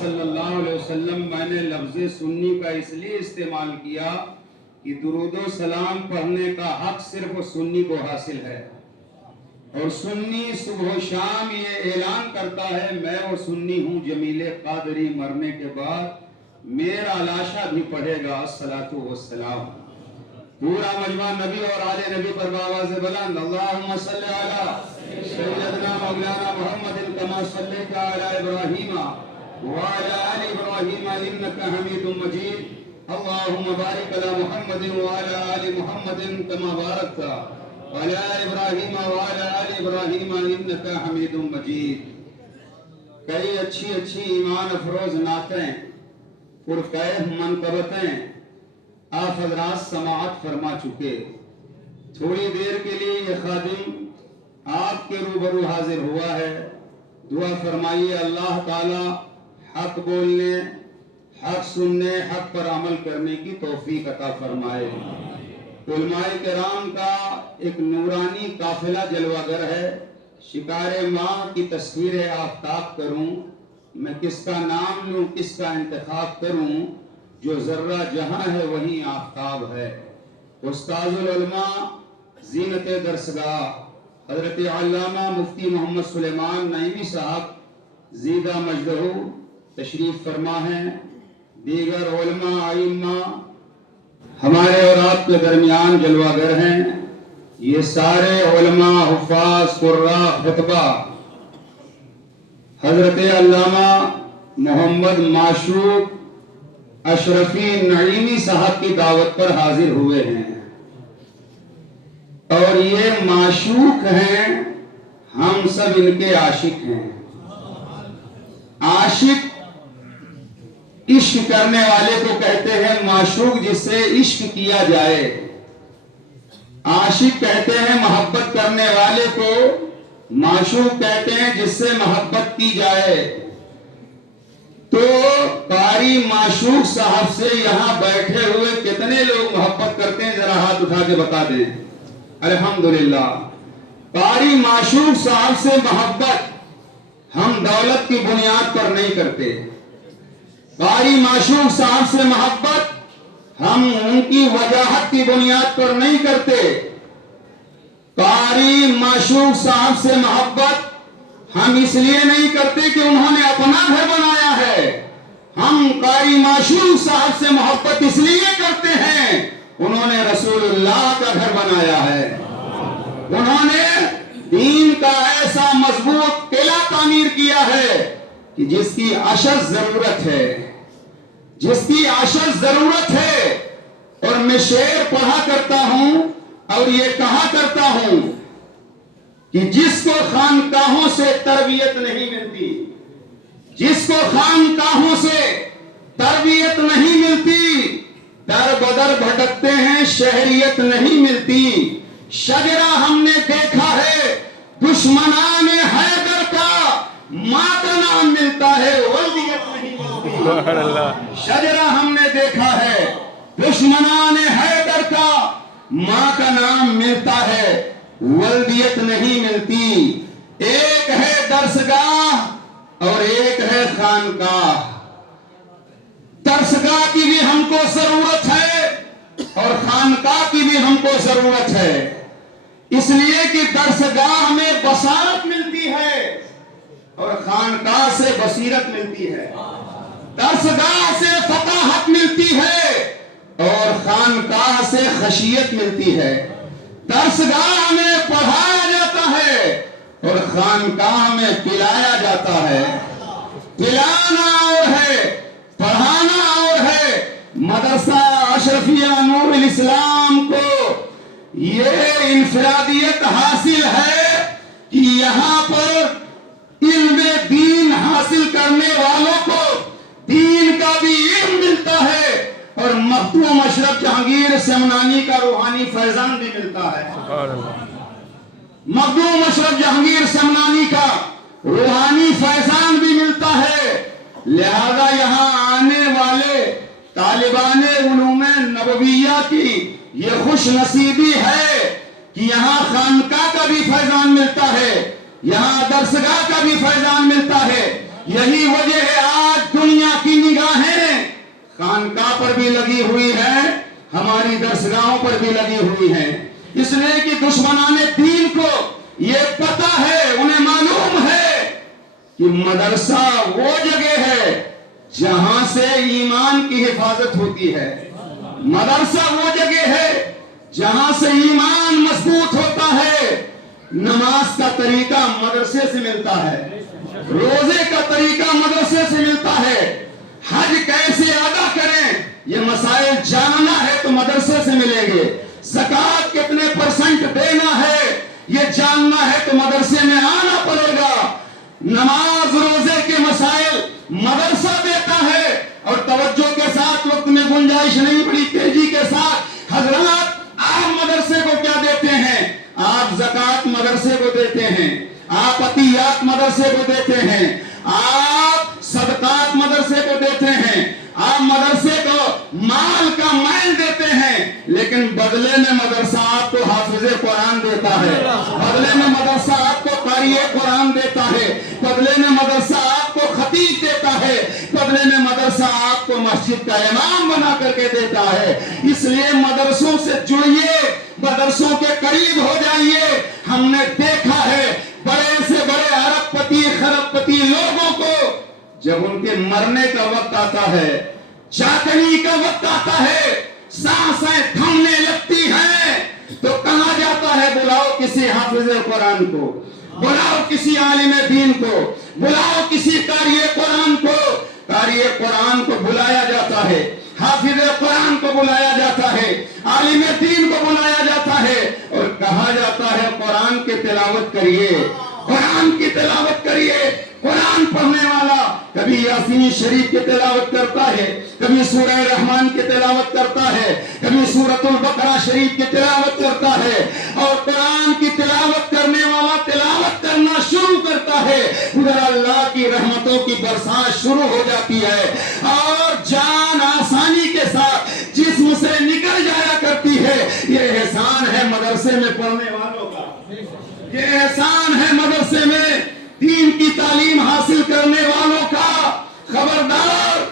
صلی اللہ علیہ وسلم میں نے لفظ سنی کا اس لیے استعمال کیا کہ درود و سلام پڑھنے کا حق صرف سنی کو حاصل ہے، اور سنی صبح و شام یہ اعلان کرتا ہے میں وہ سنی ہوں جمیل قادری مرنے کے بعد میرا لاشا بھی پڑھے گا الصلاۃ والسلام۔ پورا مجمع نبی اور آل نبی پر بآواز بلند اللہم صلی علی سیدنا مولانا محمد کما صلیت علی ابراہیم وعلی آل ابراہیم انکا حمید مجید اللہم بارک علی محمد وعلی آل محمد کما بارکت علی ابراہیم وعلی آل ابراہیم انکا حمید مجید۔ کئی اچھی ایمان افروز نعتیں پرکیف منقبتیں آپ حضرات سماعت فرما چکے۔ تھوڑی دیر کے لیے یہ خادم آپ کے روبرو حاضر ہوا ہے، دعا فرمائیے اللہ تعالی حق بولنے، حق سننے، حق پر عمل کرنے کی توفیق عطا فرمائے۔ علماء کرام کا ایک نورانی قافلہ جلوہ گر ہے، شکار ماہ کی تصویر آفتاب کروں، میں کس کا نام لوں، کس کا انتخاب کروں، جو ذرہ جہاں ہے وہیں آفتاب ہے۔ استاذ العلماء زینت درسگاہ حضرت علامہ مفتی محمد سلیمان نعیمی صاحب زیدہ مجدہ تشریف فرما ہیں، دیگر علماء ائمہ ہمارے اور آپ کے درمیان جلوہ گر ہیں۔ یہ سارے علماء، حفاظ، قراء، خطبہ حضرت علامہ محمد معشوق اشرفی نعیمی صاحب کی دعوت پر حاضر ہوئے ہیں، اور یہ معشوق ہیں، ہم سب ان کے عاشق ہیں۔ عاشق عشق کرنے والے کو کہتے ہیں معشوق، جس سے عشق کیا جائے۔ عاشق کہتے ہیں محبت کرنے والے کو، معشوق کہتے ہیں جس سے محبت کی جائے۔ تو قاری معشوق صاحب سے یہاں بیٹھے ہوئے کتنے لوگ محبت کرتے ہیں، ذرا ہاتھ اٹھا کے بتا دیں۔ الحمدللہ، قاری معشوق صاحب سے محبت ہم دولت کی بنیاد پر نہیں کرتے، قاری معشوق صاحب سے محبت ہم ان کی وجاہت کی بنیاد پر نہیں کرتے، قاری معشوق صاحب سے محبت ہم اس لیے نہیں کرتے کہ انہوں نے اپنا گھر بنایا ہے، ہم قاری معشوق صاحب سے محبت اس لیے کرتے ہیں انہوں نے رسول اللہ کا گھر بنایا ہے، انہوں نے دین کا ایسا مضبوط قلعہ تعمیر کیا ہے کہ جس کی اشد ضرورت ہے، جس کی اشد ضرورت ہے۔ اور میں شعر پڑھا کرتا ہوں اور یہ کہا کرتا ہوں کہ جس کو خانقاہوں سے تربیت نہیں ملتی، جس کو خانقاہوں سے تربیت نہیں ملتی، در بدر بھٹکتے ہیں شہریت نہیں ملتی۔ شجرہ ہم نے دیکھا ہے دشمنان حیدر کا، ماں کا نام ملتا ہے ولدیت نہیں ملتی۔ شجرہ ہم نے دیکھا ہے دشمنان حیدر کا، ماں کا نام ملتا ہے ولدیت نہیں ملتی۔ ایک ہے درسگاہ اور ایک ہے خانقاہ، درسگاہ کی بھی ہم کو ضرورت ہے اور خانقاہ کی بھی ہم کو ضرورت ہے، اس لیے کہ درسگاہ میں بصارت ملتی ہے اور خانقاہ سے بصیرت ملتی ہے، درسگاہ سے فقاہت ملتی ہے اور خانقاہ سے خشیت ملتی ہے۔ درسگاہ میں پڑھایا جاتا ہے اور خانقاہ میں پلایا جاتا ہے۔ پلانا اور ہے، پڑھانا اور ہے۔ مدرسہ اشرفیہ نور الاسلام کو یہ انفرادیت حاصل ہے کہ یہاں پر علم دین حاصل کرنے والوں کو دین کا بھی علم ملتا ہے اور مختوم اشرف جہانگیر سمنانی کا روحانی فیضان بھی ملتا ہے۔ مخدوم اشرف جہانگیر سمنانی کا روحانی فیضان بھی ملتا ہے، لہذا یہاں آنے والے طالبان علوم نبویہ کی یہ خوش نصیبی ہے کہ یہاں خانقاہ کا بھی فیضان ملتا ہے، یہاں درسگاہ کا بھی فیضان ملتا ہے۔ یہی وجہ ہے آج دنیا خانقاہ پر بھی لگی ہوئی ہے، ہماری درسگاہوں پر بھی لگی ہوئی ہیں، اس لیے کہ دشمنان دین کو یہ پتہ ہے، انہیں معلوم ہے کہ مدرسہ وہ جگہ ہے جہاں سے ایمان کی حفاظت ہوتی ہے، مدرسہ وہ جگہ ہے جہاں سے ایمان مضبوط ہوتا ہے، نماز کا طریقہ مدرسے سے ملتا ہے، روزے کا طریقہ مدرسے سے ملتا ہے، حج کیسے ادا کریں یہ مسائل جاننا ہے تو مدرسے سے ملیں گے، زکوٰۃ کتنے پرسنٹ دینا ہے یہ جاننا ہے تو مدرسے میں آنا پڑے گا، نماز روزے کے مسائل مدرسہ دیتا ہے۔ اور توجہ کے ساتھ، وقت میں گنجائش نہیں، بڑی تیزی کے ساتھ حضرات، آپ مدرسے کو کیا دیتے ہیں؟ آپ زکوٰۃ مدرسے کو دیتے ہیں، آپ عطیات مدرسے کو دیتے ہیں، آپ صدقات مدرسے کو دیتے ہیں، آپ مدرسے کو مال کا میل دیتے ہیں، لیکن بدلے میں مدرسہ آپ کو حافظ قرآن دیتا ہے، بدلے میں مدرسہ آپ کو قاری قرآن دیتا ہے، بدلے میں مدرسہ آپ کو خطیب دیتا ہے، بدلے میں مدرسہ آپ کو مسجد کا امام بنا کر کے دیتا ہے۔ اس لیے مدرسوں سے جڑیے، مدرسوں کے قریب ہو جائیے۔ ہم نے دیکھا ہے بڑے سے بڑے ارب پتی خرب پتی لوگوں کو جب ان کے مرنے کا وقت آتا ہے، چاکنی کا وقت آتا ہے، سانسیں تھمنے لگتی ہیں، تو کہا جاتا ہے بلاؤ کسی حافظ قرآن کو، بلاؤ کسی عالم دین کو، بلاؤ کسی قاری قرآن کو۔ قاری قرآن کو بلایا جاتا ہے، حافظ قرآن کو بلایا جاتا ہے، عالم دین کو بلایا جاتا ہے، اور کہا جاتا ہے قرآن کی تلاوت کریے، قرآن کی تلاوت کریے۔ قرآن پڑھنے والا کبھی یاسین شریف کی تلاوت کرتا ہے، کبھی سورہ رحمان کی تلاوت کرتا ہے، کبھی سورۃ البقرہ شریف کی تلاوت کرتا ہے، اور قرآن کی تلاوت کرنے والا تلاوت کرنا شروع کرتا ہے، ادھر اللہ کی رحمتوں کی برسات شروع ہو جاتی ہے، اور جان آسانی کے ساتھ جسم سے نکل جایا کرتی ہے۔ یہ احسان ہے مدرسے میں پڑھنے والوں کا، یہ احسان ہے مدرسے میں دین کی تعلیم حاصل کرنے والوں کا۔ خبردار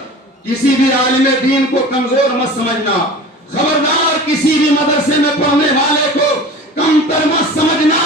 کسی بھی عالم دین کو کمزور مت سمجھنا، خبردار کسی بھی مدرسے میں پڑھنے والے کو کمتر مت سمجھنا،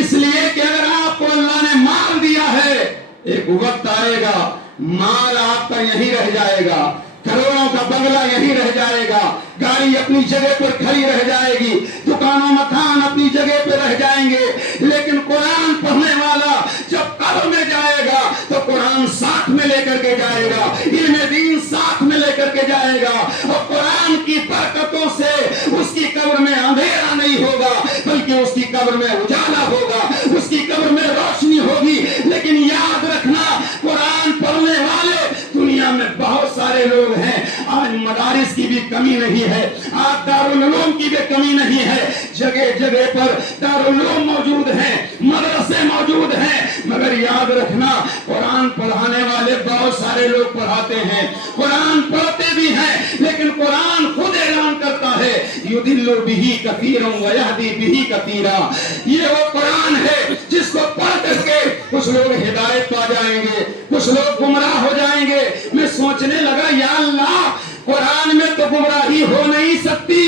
اس لیے کہ اگر آپ کو اللہ نے مال دیا ہے، ایک وقت آئے گا مال آپ کا یہیں رہ جائے گا، کروڑوں کا بنگلہ یہیں رہ جائے گا، گاڑی اپنی جگہ پر کھڑی رہ جائے گی، دکانوں مکان اپنی جگہ پہ رہ جائیں گے، لیکن قرآن پڑھنے والا جب قبر میں جائے گا تو قرآن ساتھ میں لے کر کے جائے گا، علم دین ساتھ میں لے کر کے جائے گا، اور قرآن کی برکتوں سے اس کی قبر میں اندھیرا نہیں ہوگا بلکہ اس کی قبر میں اجالا ہوگا، اس کی قبر میں روشنی ہوگی۔ لیکن یاد رکھنا، قرآن پڑھنے والے دنیا میں بہت سارے لوگ ہیں، آج مدارس کی بھی کمی نہیں ہے، آج دارالعلوم کی بھی کمی نہیں ہے، جگہ جگہ پر دارالعلوم موجود ہیں، مدرسے موجود ہیں، مگر یاد رکھنا قرآن پڑھانے والے بہت سارے لوگ پڑھاتے ہیں، قرآن پڑھتے بھی ہیں، لیکن قرآن خود اعلان کرتا ہے یُضِلُّ بِهِ كَثِيرًا وَيَهْدِي بِهِ كَثِيرًا۔ یہ وہ قرآن ہے جس کو پڑھ کر کے کچھ لوگ ہدایت پا جائیں گے، کچھ لوگ گمراہ ہو جائیں گے۔ میں سوچنے لگا یا اللہ، قرآن میں تو گمراہی ہو نہیں سکتی،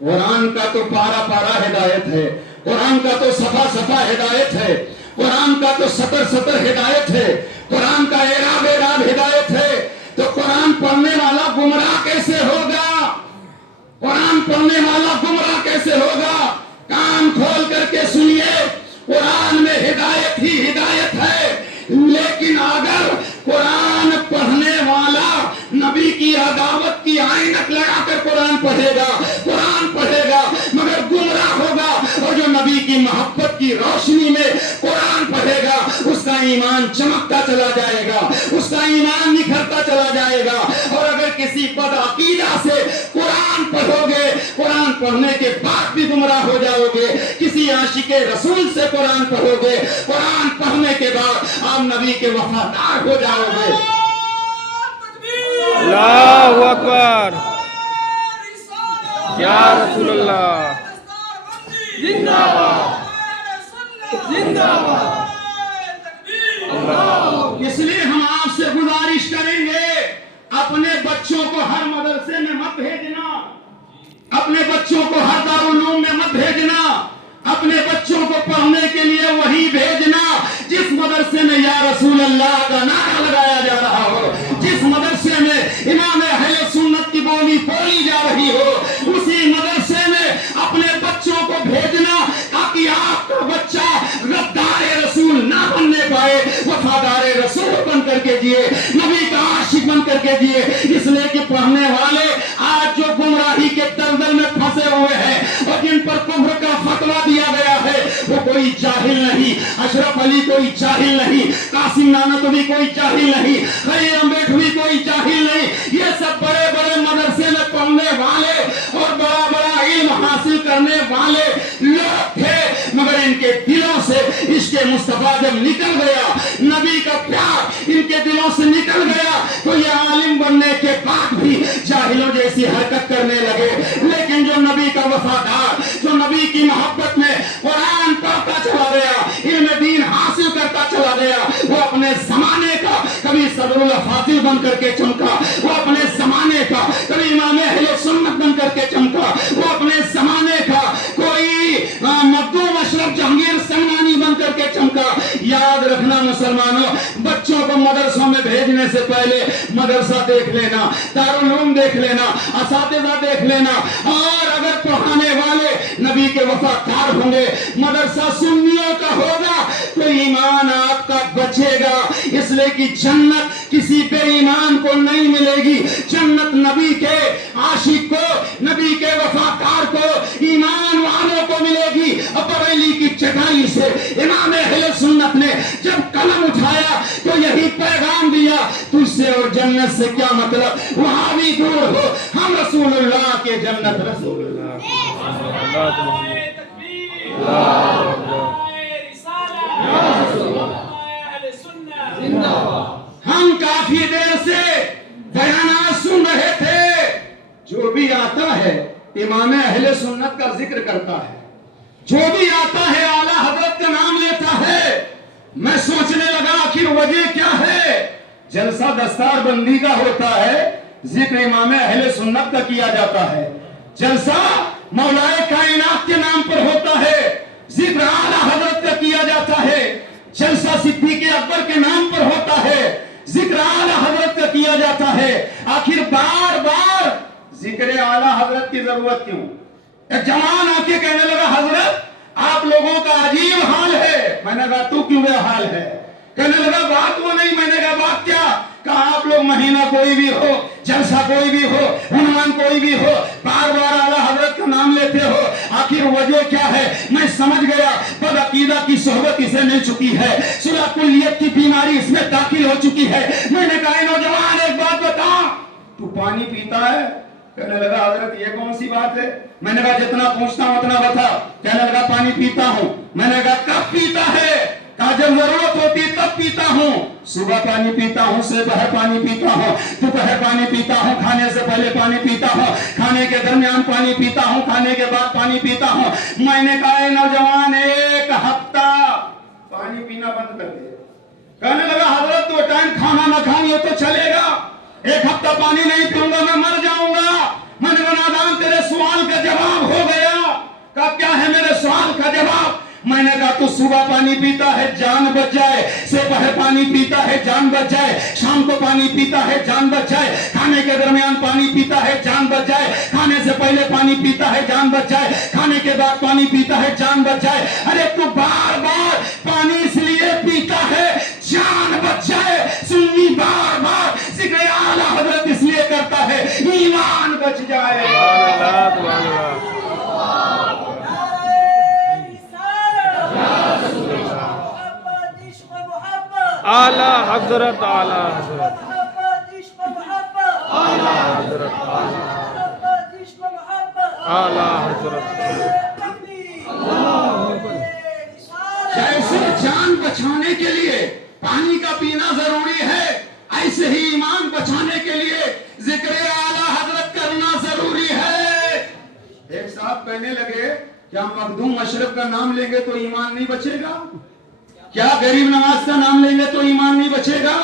قرآن کا تو پارا پارا ہدایت ہے، قرآن کا تو صفحہ صفحہ ہدایت ہے، قرآن کا تو سطر سطر ہدایت ہے، قرآن کا اعراب اعراب ہدایت ہے، تو قرآن پڑھنے والا گمراہ کیسے ہوگا؟ قرآن پڑھنے والا گمراہ کیسے ہوگا؟ کان کھول کر کے سنیے، قرآن میں ہدایت ہی ہدایت ہے، لیکن اگر قرآن پڑھنے والا نبی کی عداوت کی عینک لگا کر قرآن پڑھے گا مگر گمراہ ہوگا، اور جو نبی کی محبت کی روشنی میں قرآن پڑھے گا اس کا ایمان چمکتا چلا جائے گا، اس کا ایمان نکھرتا چلا جائے گا۔ اور اگر کسی بدعقیدہ سے قرآن پڑھو گے، قرآن پڑھنے کے بعد بھی گمراہ ہو جاؤ گے، کسی عاشق رسول سے قرآن پڑھو گے، قرآن پڑھنے کے بعد آپ نبی کے وفادار ہو جاؤ گے۔ اللہ اکبر، یا رسول اللہ، زندہ باد، زندہ باد۔ اس لیے ہم آپ سے گزارش کریں گے، اپنے بچوں کو ہر اپنے بچوں کو ہر دارالعلوم میں مت بھیجنا، اپنے بچوں کو پڑھنے کے لیے وہی بھیجنا جس مدرسے میں یا رسول اللہ کا نعرہ لگایا جا رہا ہو، جس مدرسے میں امام اہل سنت کی بولی بولی جا رہی ہو، اسی مدرسے میں اپنے بچوں کو بھیجنا تاکہ آپ کا بچہ غدار رسول نہ بننے پائے، وفادار رسول بن کر کے جیے، نبی کا عاشق بن کر کے جیے۔ اس لیے کہ پڑھنے والے آج جو گمراہی کے دلدل میں پھنسے ہوئے ہیں اور جن پر کفر کا فتویٰ دیا گیا ہے، وہ کوئی جاہل نہیں، اشرف علی کوئی جاہل نہیں، قاسم نانوتوی کوئی جاہل نہیں، خیر امبیڈوی کوئی جاہل نہیں، یہ سب بڑے بڑے مدرسے میں پڑھنے والے اور بڑا بڑا علم حاصل کرنے والے لوگ تھے، مگر ان کے دلوں سے عشق مصطفیٰ جب نکل گیا، نبی کا پیار ان کے دلوں سے نکل گیا، تو یہ عالم بننے کے بعد بھی جاہلوں جیسی حرکت کرنے لگے۔ لیکن جو نبی کا وفادار، جو نبی کی محبت میں قرآن پڑھتا چلا گیا، علم دین حاصل کرتا چلا گیا، وہ اپنے زمانے کا کبھی صدر الفاضل بن کر کے چمکا، وہ اپنے زمانے کا کبھی امام اہل سنت بن کر کے چمکا، وہ اپنے زمانے کا کوئی مخدوم اشرف جہانگیر سمنانی بن کر کے چمکا۔ یاد رکھنا مسلمانوں، بچوں کو مدرسوں میں بھیجنے سے پہلے مدرسہ دیکھ لینا، دارالعلوم دیکھ لینا، اساتذہ دیکھ لینا، اور اگر پڑھانے والے نبی کے وفادار ہوں گے، مدرسہ سنیوں کا ہوگا، تو ایمان آپ کا بچے گا۔ اس لیے کہ جنت کسی بے ایمان کو نہیں ملے گی، جنت نبی کے عاشق کو، نبی کے وفادار کو، ایمان والوں کو ملے گی۔ بریلی کی چٹائی سے امام اہل سنت نے جب قلم اٹھایا تو یہی پیغام دیا، تجھ سے اور جنت سے کیا مطلب، وہاں بھی دور ہو، ہم رسول اللہ کے جنت رسول اللہ۔ ہم کافی دیر سے بیانات سن رہے تھے، جو بھی آتا ہے امام اہل سنت کا ذکر کرتا ہے، جو بھی آتا ہے اعلیٰ حضرت کا نام لیتا ہے۔ میں سوچنے لگا آخر وجہ کیا ہے؟ جلسہ دستار بندی کا ہوتا ہے، ذکر امام اہل سنت کا کیا جاتا ہے، جلسہ مولا کائنات کے نام پر ہوتا ہے، ذکر اعلیٰ حضرت کا کیا جاتا ہے، جلسہ صدیق اکبر کے نام پر ہوتا ہے، ذکر اعلیٰ حضرت کا کیا جاتا ہے۔ آخر بار بار ذکر اعلیٰ حضرت کی ضرورت کیوں؟ ایک جوان آ کے کہنے لگا، حضرت آپ لوگوں کا عجیب حال ہے۔ میں نے کہا تو کیوں بے حال ہے؟ کہنے لگا بات وہ نہیں۔ میں نے کہا بات کیا؟ کہا آپ لوگ مہینہ کوئی بھی ہو، جلسہ کوئی بھی ہو، عنوان کوئی بھی ہو، بار بار اعلیٰ حضرت کا نام لیتے ہو، آخر وجہ کیا ہے؟ میں سمجھ گیا، بد عقیدہ کی صحبت اسے مل چکی ہے، صلح کلیت کی بیماری اس میں داخل ہو چکی ہے۔ میں نے کہا نوجوان ایک بات بتا، تو پانی پیتا ہے؟ کہنے لگا حضرت یہ کون سی بات ہے؟ میں نے کہا جتنا پوچھتا ہوں اتنا بتا۔ کہنے لگا پانی پیتا ہوں۔ میں نے کہا کب پیتا ہے؟ کہا جب ضرورت ہوتی تب پیتا ہوں، صبح پانی پیتا ہوں، دوپہر پانی پیتا ہوں، دوپہر پانی پیتا ہوں، کھانے سے پہلے پانی پیتا ہوں، کھانے کے درمیان پانی پیتا ہوں، کھانے کے بعد پانی پیتا ہوں۔ میں نے کہا اے نوجوان ایک ہفتہ پانی پینا بند کر دے۔ کہنے لگا حضرت تو ٹائم کھانا نہ کھاؤں یہ تو چلے گا، ایک ہفتہ پانی نہیں پیوں گا میں مر جاؤں گا۔ میں نے کہا نادان تیرے سوال کا جواب ہو گیا۔ کہا کیا ہے میرے سوال کا جواب؟ میں نے کہا تو صبح پانی پیتا ہے جان بچ جائے، دوپہر پانی پیتا ہے جان بچ جائے، شام کو پانی پیتا ہے جان بچ جائے، کھانے کے درمیان پانی پیتا ہے جان بچ جائے، کھانے سے پہلے پانی پیتا ہے جان بچ جائے، کھانے کے بعد پانی پیتا ہے جان بچ جائے۔ ارے تو بار بار پانی اس لیے پیتا ہے جان بچ جائے، سنی بار بار ذکر اعلیٰ حضرت اس لیے کرتا ہے ایمان بچ جائے۔ اعلیٰ حضرت، اعلیٰ حضرت، اعلیٰ حضرت، اعلیٰ حضرت۔ جیسے جان بچانے کے لیے پانی کا پینا ضروری ہے، ایسے ہی ایمان بچانے کے لیے ذکر اعلیٰ حضرت کرنا ضروری ہے۔ ایک صاحب کہنے لگے کیا مخدوم اشرف کا نام لیں گے تو ایمان نہیں بچے گا؟ کیا غریب نواز کا نام لیں گے تو ایمان نہیں بچے گا؟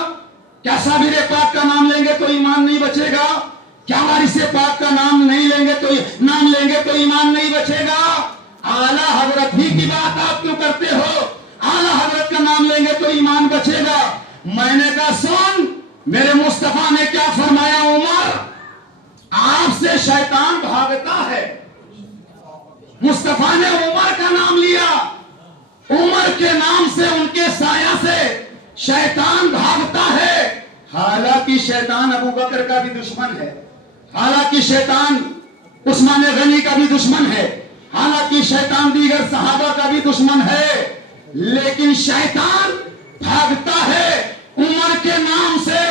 کیا صابر پاک کا نام لیں گے تو ایمان نہیں بچے گا؟ کیا وارث پاک کا نام نہیں لیں گے تو ایمان نہیں بچے گا؟ اعلیٰ حضرت ہی کی بات آپ کیوں کرتے ہو؟ اعلیٰ حضرت کا نام لیں گے تو ایمان بچے گا۔ میں نے کہا سن، میرے مصطفیٰ نے کیا فرمایا؟ عمر، آپ سے شیطان بھاگتا ہے۔ مصطفیٰ نے عمر کا نام لیا، عمر کے نام سے، ان کے سایہ سے شیطان بھاگتا ہے۔ حالانکہ شیطان ابو بکر کا بھی دشمن ہے، حالانکہ شیطان عثمان غنی کا بھی دشمن ہے، حالانکہ شیطان دیگر صحابہ کا بھی دشمن ہے، لیکن شیطان بھاگتا ہے عمر کے نام سے۔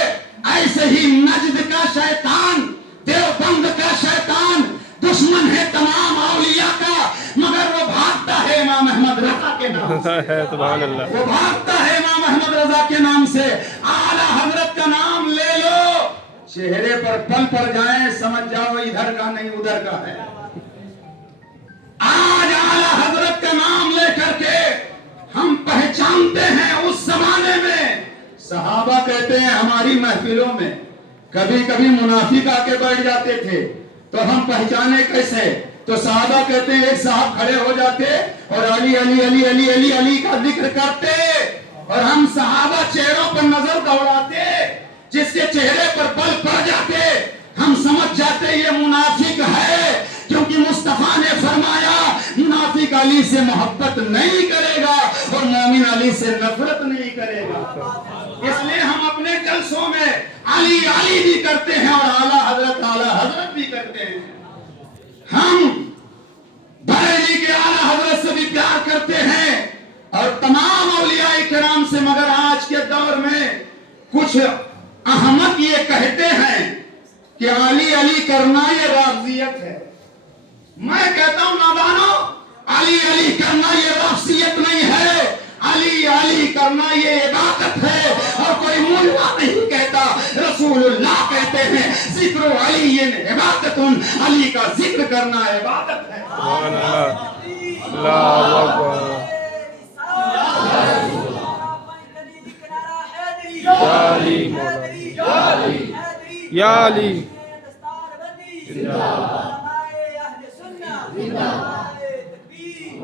ایسے ہی نجد کا شیطان، دیوبند کا شیطان دشمن ہے تمام اولیاء کا، مگر وہ بھاگتا ہے امام احمد رضا کے نام سے۔ سبحان اللہ۔ وہ بھاگتا ہے امام احمد رضا کے نام سے۔ اعلیٰ حضرت کا نام لے لو، چہرے پر پل پڑ جائیں، سمجھ جاؤ ادھر کا نہیں ادھر کا ہے۔ آج اعلیٰ حضرت کا نام لے کر کے ہم پہچانتے ہیں۔ اس زمانے میں صحابہ کہتے ہیں ہماری محفلوں میں کبھی کبھی منافق آ کے بیٹھ جاتے تھے تو ہم پہچانے کیسے؟ تو صحابہ کہتے ہیں ایک صاحب کھڑے ہو جاتے اور علی علی علی علی علی علی کا ذکر کرتے، اور ہم صحابہ چہروں پر نظر دوڑاتے، جس کے چہرے پر بل پڑ جاتے ہم سمجھ جاتے یہ منافق ہے، کیونکہ مصطفیٰ نے فرمایا منافق علی سے محبت نہیں کرے گا اور مومن علی سے نفرت نہیں کرے گا۔ اس لیے ہم اپنے جلسوں میں علی علی بھی کرتے ہیں اور اعلیٰ حضرت بھی کرتے ہیں۔ ہم بریلی کے اعلیٰ حضرت سے بھی پیار کرتے ہیں اور تمام اولیاء کرام سے، مگر آج کے دور میں کچھ احمق یہ کہتے ہیں کہ علی علی کرنا یہ رافضیت ہے۔ میں کہتا ہوں نادانو، علی علی کرنا یہ رافضیت نہیں ہے، علی علی کرنا یہ عبادت ہے، اور کوئی مولا نہیں کہتا، رسول اللہ کہتے ہیں ذکر علی عبادت، علی کا ذکر کرنا عبادت ہے۔ سبحان اللہ۔ اللہ اکبر۔ یا علی مولا، یا علی۔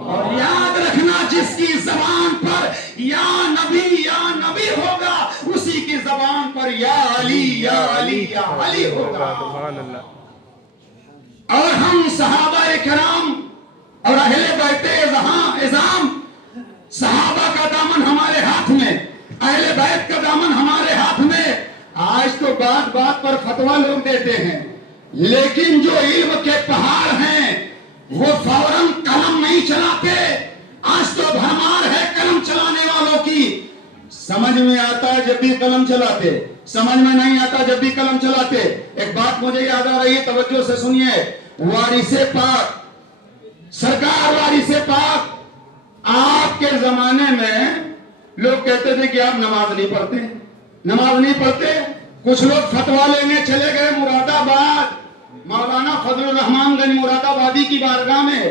اور یاد رکھنا، جس کی زبان پر یا نبی ہوگا، اسی کی زبان پر یا علی یا علی یا علی ہوگا۔ سبحان اللہ۔ اور ہم صحابہ کرام اور اہل بیت اعظام، صحابہ کا دامن ہمارے ہاتھ میں، اہل بیت کا دامن ہمارے ہاتھ میں۔ آج تو بات بات پر فتویٰ لوگ دیتے ہیں، لیکن جو علم کے پہاڑ ہیں وہ فوراً قلم نہیں چلاتے۔ آج تو بھرمار ہے قلم چلانے والوں کی، سمجھ میں آتا ہے جب بھی قلم چلاتے، سمجھ میں نہیں آتا جب بھی قلم چلاتے۔ ایک بات مجھے یاد آ رہی ہے، توجہ سے سنیے۔ وارث پاک، سرکار وارث پاک، آپ کے زمانے میں لوگ کہتے تھے کہ آپ نماز نہیں پڑھتے۔ کچھ لوگ فتویٰ لینے چلے گئے مراد آباد، مولانا فضل الرحمان گنج مراد آبادی کی بارگاہ میں،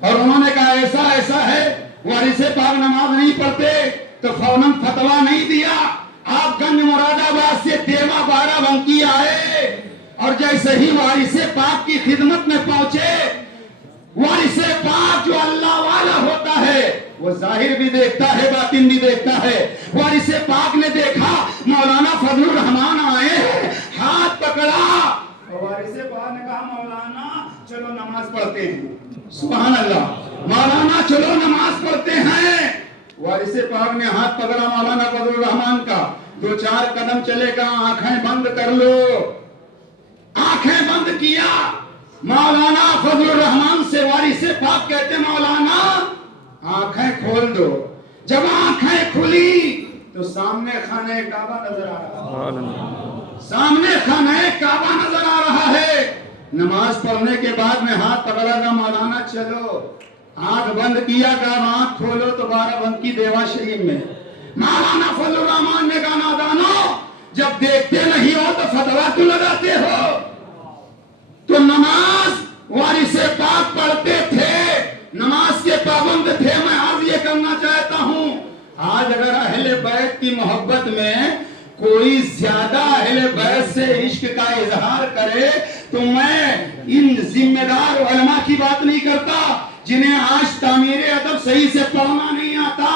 اور انہوں نے کہا ایسا ہے، وارث پاک نماز نہیں پڑھتے، تو فوراً فتویٰ نہیں دیا۔ آپ گنج مراد آباد سے دیوا بارہ بنکی آئے، اور جیسے ہی وارث پاک کی خدمت میں پہنچے، وارث پاک جو اللہ والا ہوتا ہے وہ ظاہر بھی دیکھتا ہے باطن بھی دیکھتا ہے۔ وارث پاک نے دیکھا مولانا فضل الرحمان آئے ہیں، ہاتھ پکڑا، اور وارث پاک نے کہا مولانا چلو نماز پڑھتے ہیں۔ سبحان اللہ، مولانا چلو نماز پڑھتے ہیں۔ وارث پاک نے ہاتھ پکڑا مولانا فضل الرحمان کا، 2-4 قدم چلے گا، آنکھیں بند کر لو۔ آنکھیں بند کیا، مولانا فضل الرحمان سے وارث پاک کہتے مولانا آنکھیں کھول دو۔ جب آنکھیں کھلی تو سامنے خانہ کعبہ نظر آ رہا ہے، سامنے خانہ کعبہ نظر آ رہا ہے۔ نماز پڑھنے کے بعد میں ہاتھ پکڑا گا مولانا چلو، آنکھ بند کیا گا، آنکھ کھولو تو بارہ بنکی دیوا شریف میں۔ مولانا فضل الرحمان نے کہا نادانو، جب دیکھتے نہیں ہو تو فتویٰ کیوں لگاتے ہو؟ تو نماز وارث پاک پڑھتے تھے، نماز کے پابند تھے۔ میں عرض یہ کرنا چاہتا ہوں، آج اگر اہل بیت کی محبت میں کوئی زیادہ اہل بیت سے عشق کا اظہار کرے کی بات نہیں کرتا. جنہیں آج تعمیر ادب صحیح سے پڑھنا نہیں آتا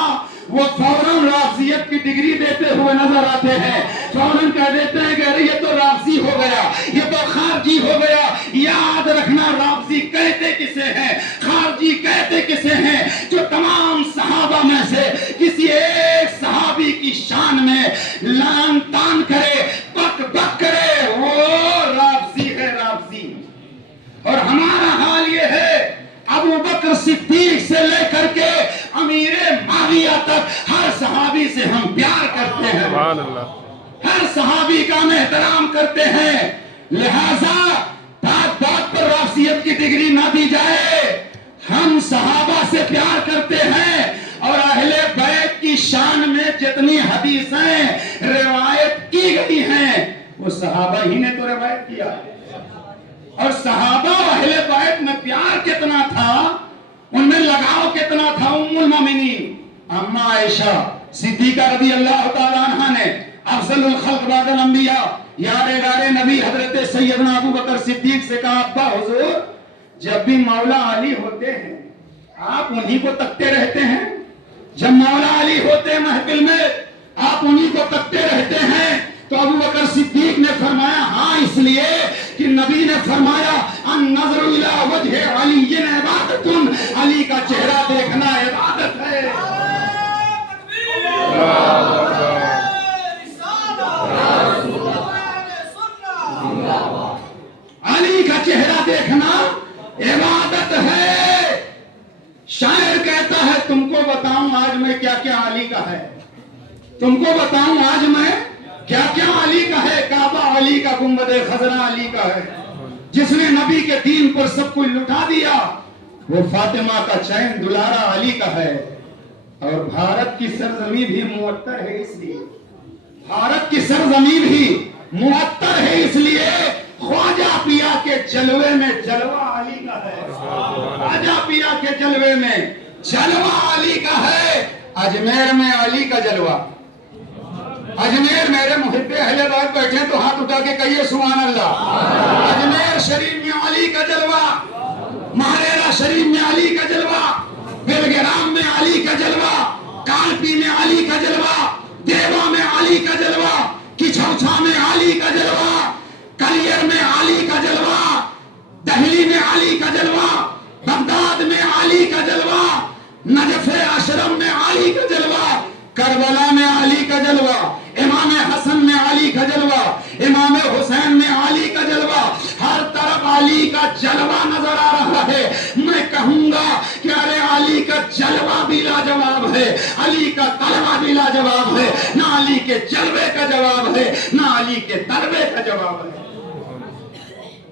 وہ فوراً رافضیت کی ڈگری دیتے ہوئے نظر آتے ہیں. فوراً کہہ دیتے ہیں کہ ارے یہ تو رافضی ہو گیا, یہ تو خارجی ہو گیا. یاد رکھنا رافضی کہتے کسے ہیں, خارجی کہتے کسے ہیں؟ جو تمام صحابہ میں سے کسی ایک صحابی کی شان میں لعن طعن کرے, بک بک کرے, وہ رافضی ہے, رافضی. اور ہمارا حال یہ ہے ابو بکر صدیق سے لے کر کے امیر معاویہ تک ہر صحابی سے ہم پیار کرتے ہیں, سبحان اللہ. ہر صحابی کا ہم احترام کرتے ہیں. لہذا بات بات پر رافضیت کی ڈگری نہ دی جائے. ہم صحابہ سے پیار کرتے ہیں اور اہل بیت کی شان میں جتنی حدیثیں روایت کی گئی ہیں وہ صحابہ ہی نے تو روایت کیا ہے. اور صحابہ و اہل بیت میں پیار کتنا تھا, ان میں لگاؤ کتنا تھا. ام المومنین اما عائشہ صدیقہ رضی اللہ تعالی عنہا نے افضل الخلق بعد الانبیاء یار غار نبی حضرت سیدنا ابو بکر صدیق سے کہا, ابا حضور جب بھی مولا علی ہوتے ہیں آپ انہی کو تکتے رہتے ہیں, جب مولا علی ہوتے ہیں محفل میں آپ انہی کو تکتے رہتے ہیں. تو ابو بکر صدیق نے فرمایا ہاں, اس لیے کہ نبی نے فرمایا النظر الی وجہ علی عبادت, علی کا چہرہ دیکھنا عبادت ہے. علی کا چہرہ دیکھنا عبادت ہے. شاعر کہتا ہے تم کو بتاؤں آج میں کیا کیا علی کا ہے, تم کو بتاؤں آج میں کیا کیا علی کا ہے. کعبہ علی کا, گنبد خضرا علی کا ہے. جس نے نبی کے دین پر سب کچھ لٹا دیا وہ فاطمہ کا چین دلارا علی کا ہے. اور بھارت کی سرزمین بھی معطر ہے, اس لیے بھارت کی سرزمین بھی معطر ہے, اس لیے خواجہ پیا کے جلوے میں جلوہ علی کا ہے. خواجہ پیا کے جلوے میں جلوہ علی کا ہے. اجمیر میں علی کا جلوہ, اجمیر میرے محب اہل بیت بیٹھے تو ہاتھ اٹھا کے کہیے سبحان اللہ. اجمیر شریف میں علی کا جلوہ, مہریرا شریف میں علی کا جلوہ, بیلگرام میں علی کا جلوہ, کالپی میں علی کا جلوہ, دیوا میں علی کا جلوہ, کچھوچھا میں علی کا جلوہ, کلیر میں علی کا جلوہ, دہلی میں علی کا جلوہ, بغداد میں علی کا جلوہ, نجف اشرم میں علی کا جلوہ, کربلا میں علی کا جلوہ, امام حسن میں علی کا جلوہ, امام حسین میں علی کا جلوہ. ہر طرف علی کا جلوہ نظر آ رہا ہے. میں کہوں گا کہ ارے علی کا جلوہ بھی لاجواب ہے, علی کا طلبہ بھی لاجواب ہے. نہ علی کے جلوے کا جواب ہے, نہ علی کے طلبے کا جواب ہے.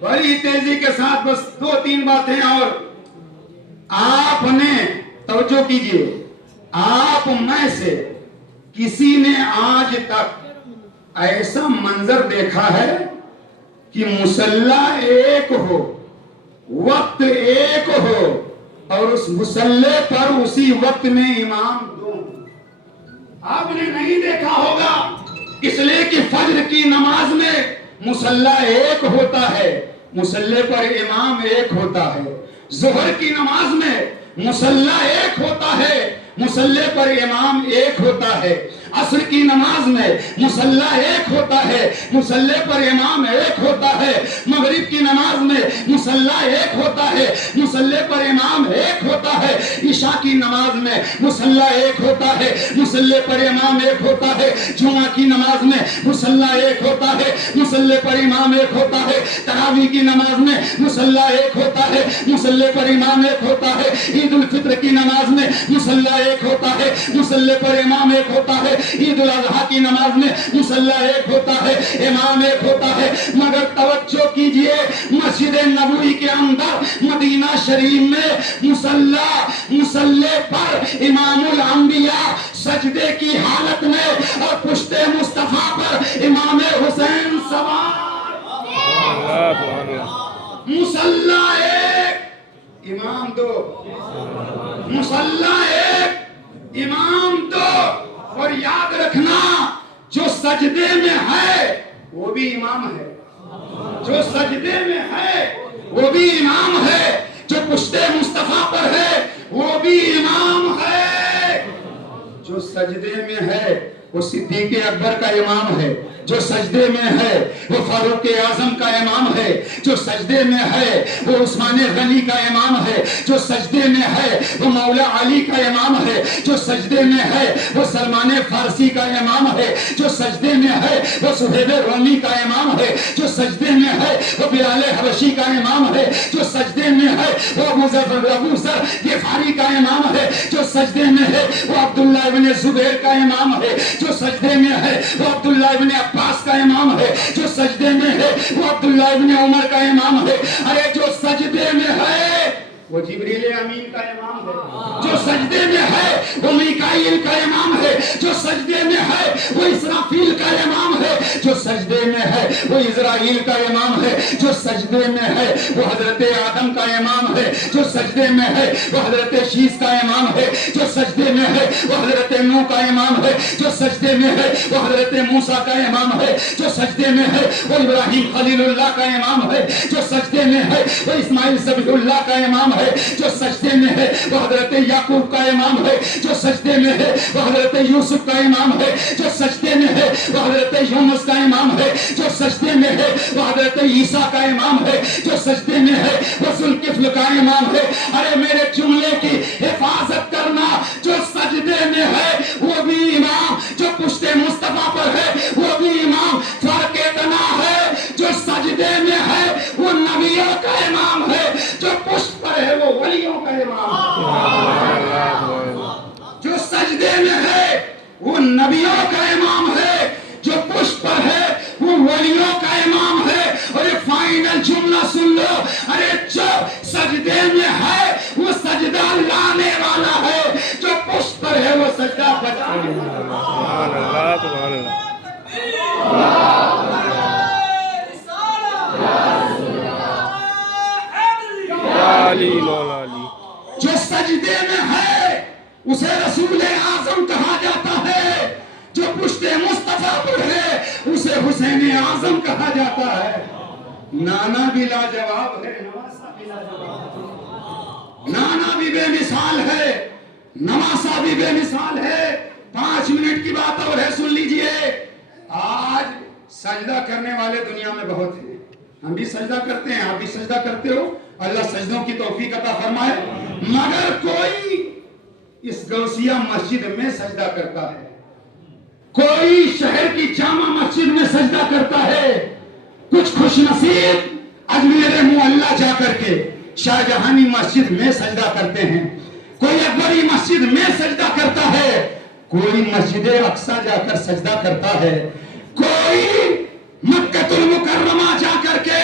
بڑی تیزی کے ساتھ بس 2-3 باتیں اور آپ نے توجہ کیجئے. آپ میں سے کسی نے آج تک ایسا منظر دیکھا ہے کہ مصلی ایک ہو, وقت ایک ہو اور اس مصلی پر اسی وقت میں امام دو؟ آپ نے نہیں دیکھا ہوگا, اس لیے کہ فجر کی نماز میں مصلی ایک ہوتا ہے, مصلی پر امام ایک ہوتا ہے. ظہر کی نماز میں مصلی ایک ہوتا ہے, مصلی پر امام ایک ہوتا ہے. عصر کی نماز میں مصلی ایک ہوتا ہے, مصلی پر امام ایک ہوتا ہے. مغرب کی نماز میں مصلی ایک ہوتا ہے, مصلی پر امام ایک ہوتا ہے. عشاء کی نماز میں مصلی ایک ہوتا ہے, مصلی پر امام ایک ہوتا ہے. جمعہ کی نماز میں مصلی ایک ہوتا ہے, مصلی پر امام ایک ہوتا ہے. تراویح کی نماز میں مصلی ایک ہوتا ہے, مصلی پر امام ایک ہوتا ہے. عید الفطر کی نماز میں مصلی ایک ہوتا ہے, مصلی پر امام ایک ہوتا ہے. عید الاضحیٰ کی نماز میں مصلی ایک ہوتا ہے, امام ایک ہوتا ہے. مگر توجہ کیجئے, مسجد نبوی کے اندر مدینہ شریف میں مصلی پر امام الانبیاء سجدے کی حالت میں اور پشت مصطفیٰ پر امام حسین سوار. مصلی ایک امام دو, مصلی ایک امام دو. اور یاد رکھنا جو سجدے میں ہے وہ بھی امام ہے, جو سجدے میں ہے وہ بھی امام ہے. جو پشت مصطفیٰ پر ہے وہ بھی امام ہے. جو سجدے میں ہے وہ صدیق اکبر کا امام ہے. جو سجدے میں ہے وہ فاروق اعظم کا امام ہے. جو سجدے میں ہے وہ عثمان غنی کا امام ہے. جو سجدے میں ہے وہ مولا علی کا امام ہے. جو سجدے میں ہے وہ سلمان فارسی کا امام ہے. جو سجدے میں ہے وہ صہیب رومی کا امام ہے. جو سجدے میں ہے وہ بلال حبشی کا امام ہے. جو سجدے میں ہے وہ ابو ذر غفاری کا امام ہے. جو سجدے میں ہے وہ عبداللہ ابن زبیر کا امام ہے. جو سجدے میں ہے وہ عبداللہ ابن عباس کا امام ہے. جو سجدے میں ہے وہ عبداللہ ابن عمر کا امام ہے. ارے جو سجدے میں ہے وہ جبریل امین کا امام ہے. جو سجدے میں ہے وہ میکائیل کا امام ہے. جو سجدے میں ہے وہ اسرافیل کا امام ہے. جو سجدے میں ہے وہ اسرائیل کا امام ہے. جو سجدے میں ہے وہ حضرت آدم کا امام ہے. جو سجدے میں ہے وہ حضرت شیس کا امام ہے. جو سجدے میں ہے وہ حضرت نوح کا امام ہے. جو سجدے میں ہے وہ حضرت موسیٰ کا امام ہے. جو سجدے میں ہے وہ ابراہیم خلیل اللہ کا امام ہے. جو سجدے میں ہے وہ اسماعیل ذبیح اللہ کا امام ہے. جو سجدے میں ہے وہ حضرت یعقوب کا امام ہے. جو سجدے میں ہے وہ حضرت یوسف کا امام ہے. جو سجدے میں ہے وہ حضرت یونس کا امام ہے. جو سجدے میں ہے وہ حضرت عیسیٰ کا امام ہے. جو سجدے میں ہے وہ ذوالکفل کا امام ہے. ارے میرے جملے کی حفاظت کرنا. جو سجدے میں ہے وہ بھی امام. جو پشت مصطفیٰ پر ہے وہ بھی امام. فرق اتنا ہے جو سجدے میں ہے وہ نبیوں کا امام ہے. جو پشت پر ہے وہ ولیوں کا امام ہے. جو سجدے میں ہے وہ نبیوں کا امام ہے. جو پشت پر ہے وہ ولیوں کا امام ہے. اور یہ فائنل جملہ سن لو. ارے جو سجدے میں ہے وہ سجدہ لانے والا ہے. جو پشت پر ہے وہ سجدہ بجانے والا ہے. جو سجدے میں ہے اسے رسول اعظم کہا جاتا ہے. جو پشت مصطفیٰ پر ہے اسے حسین اعظم کہا جاتا ہے. نانا بھی لاجواب ہے, نواسا بھی لاجواب ہے. نانا بھی بے مثال ہے, نواسا بھی بے مثال ہے. 5 منٹ کی بات اور ہے, سن لیجئے. آج سجدہ کرنے والے دنیا میں بہت ہیں. ہم بھی سجدہ کرتے ہیں, آپ بھی سجدہ کرتے ہو. اللہ سجدوں کی توفیق عطا فرمائے. مگر کوئی اس غوثیہ مسجد میں سجدہ کرتا ہے, کوئی شہر کی جامع مسجد میں سجدہ کرتا ہے. کچھ خوش نصیب اجمیر معلیٰ جا کر کے شاہ جہانی مسجد میں سجدہ کرتے ہیں. کوئی اکبری مسجد میں سجدہ کرتا ہے. کوئی مسجد اقصی جا کر سجدہ کرتا ہے. کوئی مکہ المکرمہ جا کر کے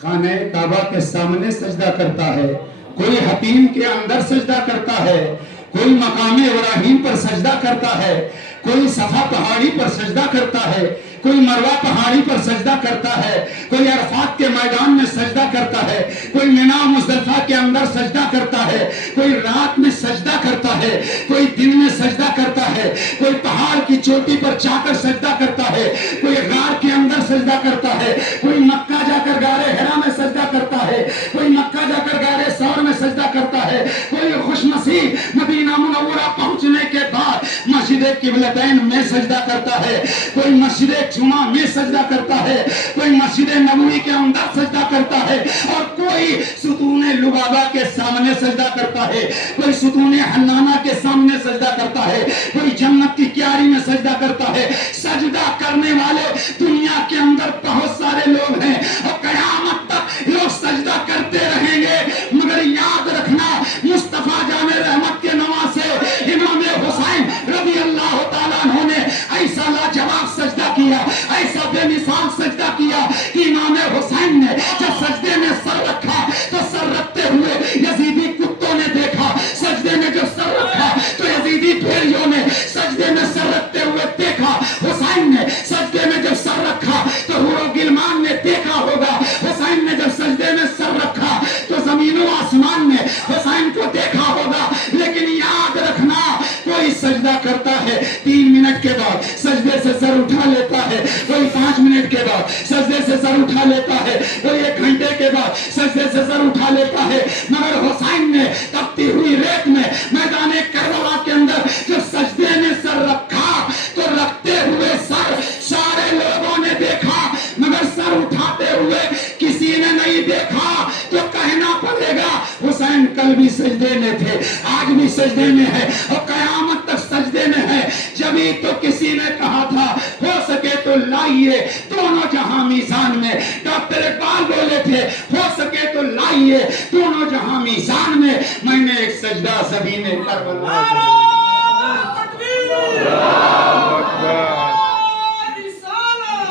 خانہ کعبہ کے سامنے سجدہ کرتا ہے. کوئی حتیم کے اندر سجدہ کرتا ہے. کوئی مقام ابراہیم پر سجدہ کرتا ہے. کوئی صفا پہاڑی پر سجدہ کرتا ہے. کوئی مروہ پہاڑی پر سجدہ کرتا ہے. کوئی عرفات کے میدان میں سجدہ کرتا ہے. کوئی مینا مزدلفہ کے اندر سجدہ کرتا ہے. کوئی رات میں سجدہ کرتا ہے. کوئی دن میں سجدہ کرتا ہے. کوئی پہاڑ کی چوٹی پر جا کر سجدہ کرتا ہے. کوئی غار کے اندر سجدہ کرتا ہے. کوئی مکہ جا کر غار حرا میں سجدہ کرتا ہے. کوئی مکہ جا کر غار ثور میں سجدہ کرتا ہے. کوئی خوش نصیب مدینہ منورہ پہنچنے کے بعد مسجد قبلتین میں سجدہ کرتا ہے. کوئی مسجد جمعہ میں سجدہ کرتا ہے. کوئی مسجد نبوی کے اندر سجدہ کرتا ہے. اور کوئی ستون لبابہ کے سامنے سجدہ کرتا ہے. کوئی ستون حنانہ کے سامنے سجدہ کرتا ہے. کوئی جنت کی کیاری میں سجدہ کرتا ہے. سجدہ کرنے والے دنیا کے اندر بہت سارے لوگ ہیں اور قیامت تک لوگ سجدہ کرتے رہیں گے. مگر یاد رکھنا, مصطفیٰ جان رحمت کے نواسے امام حسین رضی اللہ تعالیٰ عنہ نے ایسا لاجواب سجدہ کیا, ایسا بے مثال سجدہ کیا کہ امام حسین نے جب سجدے میں سر رکھا تو سر رکھتے ہوئے یزیدی کتوں نے دیکھا. سجدے میں جب سر رکھا تو یزیدی بھیڑیوں نے سجدے میں سر رکھتے ہوئے دیکھا. حسین نے سجدے میں جب سر رکھا تو حور و غلمان نے دیکھا ہوگا. حسین نے جب سجدے میں سر رکھا تو زمین و آسمان نے حسین کو دیکھا ہوگا. لیکن یاد رکھنا, کوئی سجدہ کرتا ہے 3 منٹ کے بعد سجدے سے سر اٹھا لیتا ہے. کوئی 5 منٹ کے بعد سجدے سے سر اٹھا لیتا ہے، وہ 1 گھنٹے کے بعد سجدے سے سر اٹھا لیتا ہے، مگر حسین نے تپتی ہوئی ریت میں میدان کربلا کے اندر جب سجدے میں سر رکھا تو رکھتے ہوئے سر سارے لوگوں نے دیکھا مگر سر اٹھاتے ہوئے کسی نے نہیں دیکھا، تو کہنا پڑے گا حسین کل بھی سجدے میں تھے، آج بھی سجدے میں ہے اور قیامت تک سجدے میں ہے۔ جبھی تو کسی نے کہا تھا ہو سکے تو لائیے دونوں جہاں میزان میں، ڈاکٹر اقبال بولے تھے ہو سکے تو لائیے دونوں جہاں میزان میں، میں نے ایک سجدہ زمین کربلا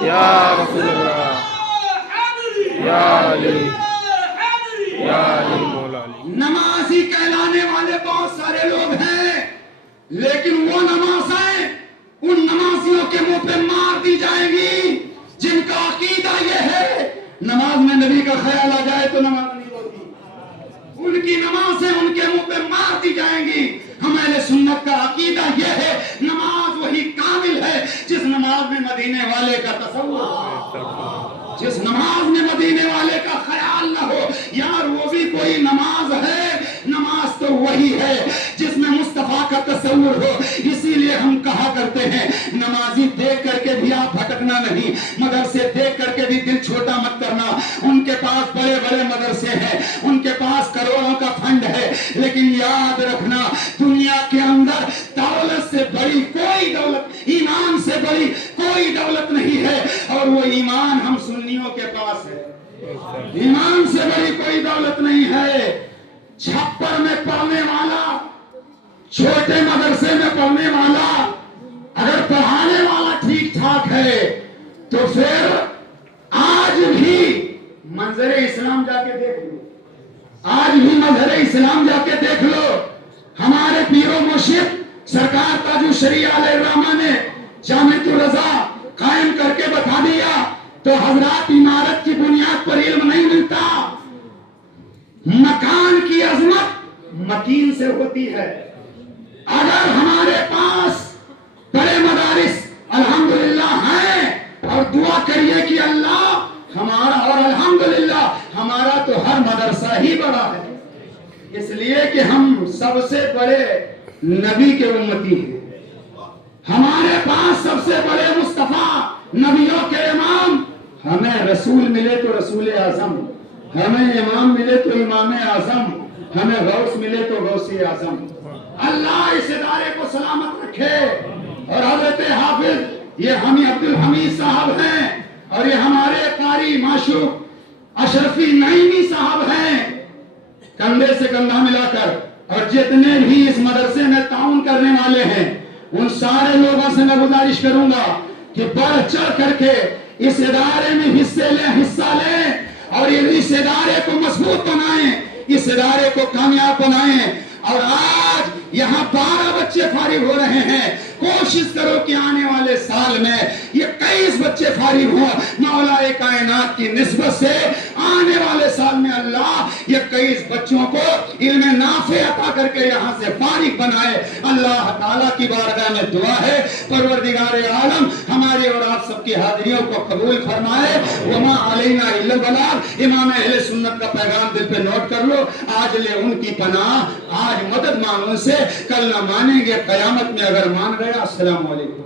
یا رسول اللہ، یا علی، یا علی مولا علی۔ نمازی کہلانے والے بہت سارے لوگ ہیں، لیکن وہ نمازیں ان نمازیوں کے منہ پہ مار دی جائیں گی جن کا عقیدہ یہ ہے نماز میں نبی کا خیال آ جائے تو نماز نہیں ہوتی، ان کی نمازیں ان کے منہ پہ مار دی جائیں گی۔ ہم اہل سنت کا عقیدہ یہ ہے نماز وہی کامل ہے جس نماز میں مدینے والے کا تصور ہو، جس نماز میں مدینے والے کا خیال نہ ہو۔ یار وہ بھی کوئی نماز ہے، نماز تو وہی ہے جس میں مصطفیٰ کا تصور ہو۔ اسی لیے ہم کہا کرتے ہیں نمازی دیکھ کر کے بھی آپ بھٹکنا نہیں، مدرسے دیکھ کر کے بھی دل چھوٹا مت کرنا۔ ان کے پاس بڑے بڑے مدرسے ہیں، ان کے پاس کروڑوں کا فنڈ ہے، لیکن یاد رکھنا دنیا کے اندر دولت سے بڑی کوئی دولت، ایمان سے بڑی کوئی دولت نہیں ہے، اور وہ ایمان ہم سنیوں کے پاس ہے۔ ایمان سے بڑی کوئی دولت نہیں ہے۔ چھپر میں پڑھنے والا، چھوٹے مدرسے میں پڑھنے والا، اگر پڑھانے والا ٹھیک ٹھاک ہے تو پھر آج بھی منظر اسلام جا کے دیکھ لو، آج بھی منظر اسلام جا کے دیکھ لو۔ ہمارے پیر و مرشد سرکار تاج الشریعہ علیہ الرحمہ نے جامعۃ الرضا قائم کر کے بتا دیا تو حضرات عمارت کی بنیاد پر علم نہیں ملتا، مکان کی عظمت مکین سے ہوتی ہے۔ اگر ہمارے پاس بڑے مدارس الحمدللہ ہیں اور دعا کریے کہ اللہ ہمارا، اور الحمدللہ ہمارا تو ہر مدرسہ ہی بڑا ہے، اس لیے کہ ہم سب سے بڑے نبی کے امتی ہیں۔ ہمارے پاس سب سے بڑے مصطفیٰ نبیوں کے امام، ہمیں رسول ملے تو رسول اعظم، ہمیں امام ملے تو امام اعظم، ہمیں غوث ملے تو غوث اعظم۔ اللہ اس ادارے کو سلامت رکھے۔ اور حضرت حافظ یہ ہمیں عبدالحمید صاحب ہیں، اور یہ ہمارے قاری معشوق اشرفی نعیمی صاحب ہیں، کندھے سے کندھا ملا کر، اور جتنے بھی اس مدرسے میں تعاون کرنے والے ہیں ان سارے لوگوں سے میں گزارش کروں گا کہ بڑھ چڑھ کر کے اس ادارے میں حصہ لیں اور اس ادارے کو مضبوط بنائیں، اس ادارے کو کامیاب بنائیں۔ اور آج یہاں 12 بچے فارغ ہو رہے ہیں، کوشش کرو کہ آنے والے سال میں یہ 23 بچے فارغ ہوں۔ مولا کائنات کی نسبت سے آنے والے سال میں اللہ یہ 23 بچوں کو علم نافع عطا کر کے یہاں سے فارغ بنائے۔ اللہ تعالیٰ کی بارگاہ میں دعا ہے پروردگار عالم ہمارے اور آپ سب کی حاضریوں کو قبول فرمائے۔ وما علینا الا البلاغ۔ امام اہل سنت کا پیغام دل پہ نوٹ کر لو، آج لے ان کی پناہ، آج مدد مانگنے سے کل نہ مانیں گے، قیامت میں اگر مان گیا۔ السلام علیکم۔